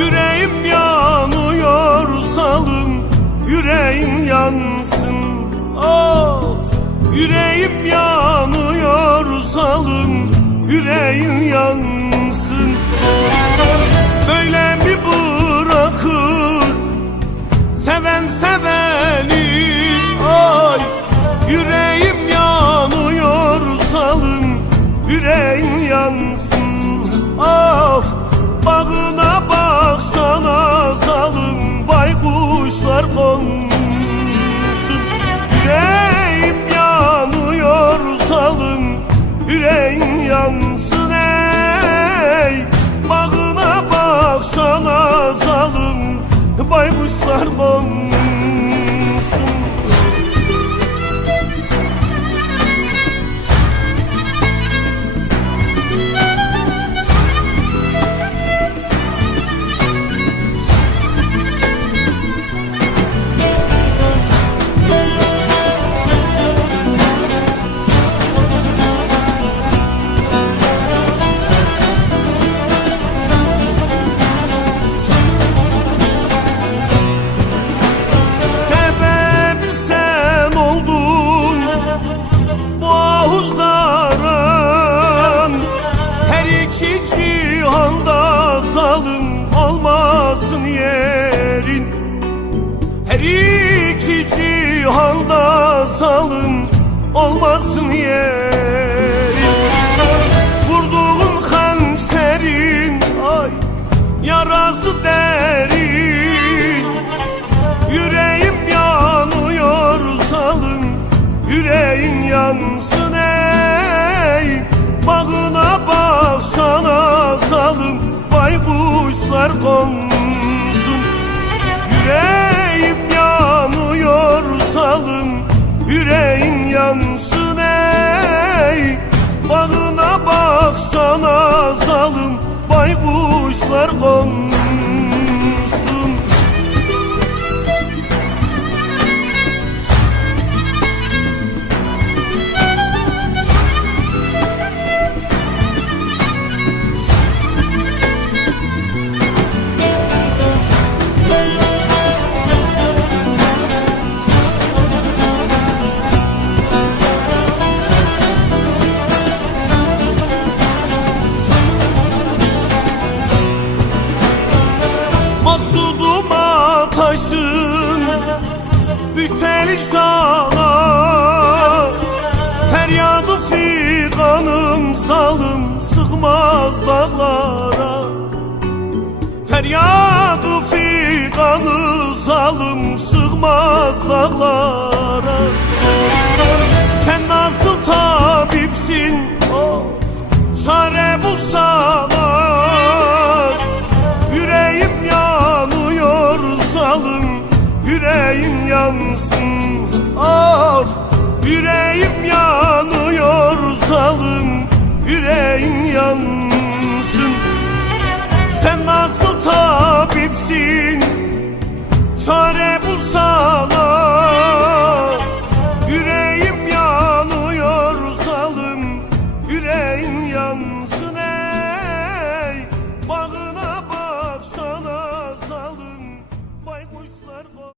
Yüreğim yanıyor salın Yüreğim yansın. Of Yüreğim yanıyor salın Yüreğim yansın. Böyle mi bırakır Seven seveni? Ay Yüreğim yanıyor salın Yüreğim yansın. Of Bağına baksana zalım Baykuşlar konsun. Yüreğim yanıyor zalım Yüreğin yansın ey. Bağına baksana zalım Baykuşlar konsun cihanda zalim olmasın yerin. Her iki cihanda zalim olmasın yerin. Vurduğun hançerin ay yarası derin. Yüreğim yanıyor salım Yüreğin yansın Baykuşlar konsun Yüreğim yanıyor salım Yüreğin yansın ey. Bağına baksana salım Baykuşlar konsun Maksuduma taşın Düşeli sana Feryadı figanım salım Sıkmaz dağlara. Feryadı figanı zalım Sıkmaz dağlara Yüreğim yanıyor zalım Yüreğin yansın. Sen nasıl tabipsin? Çare bulsana. Yüreğim yanıyor zalım Yüreğin yansın.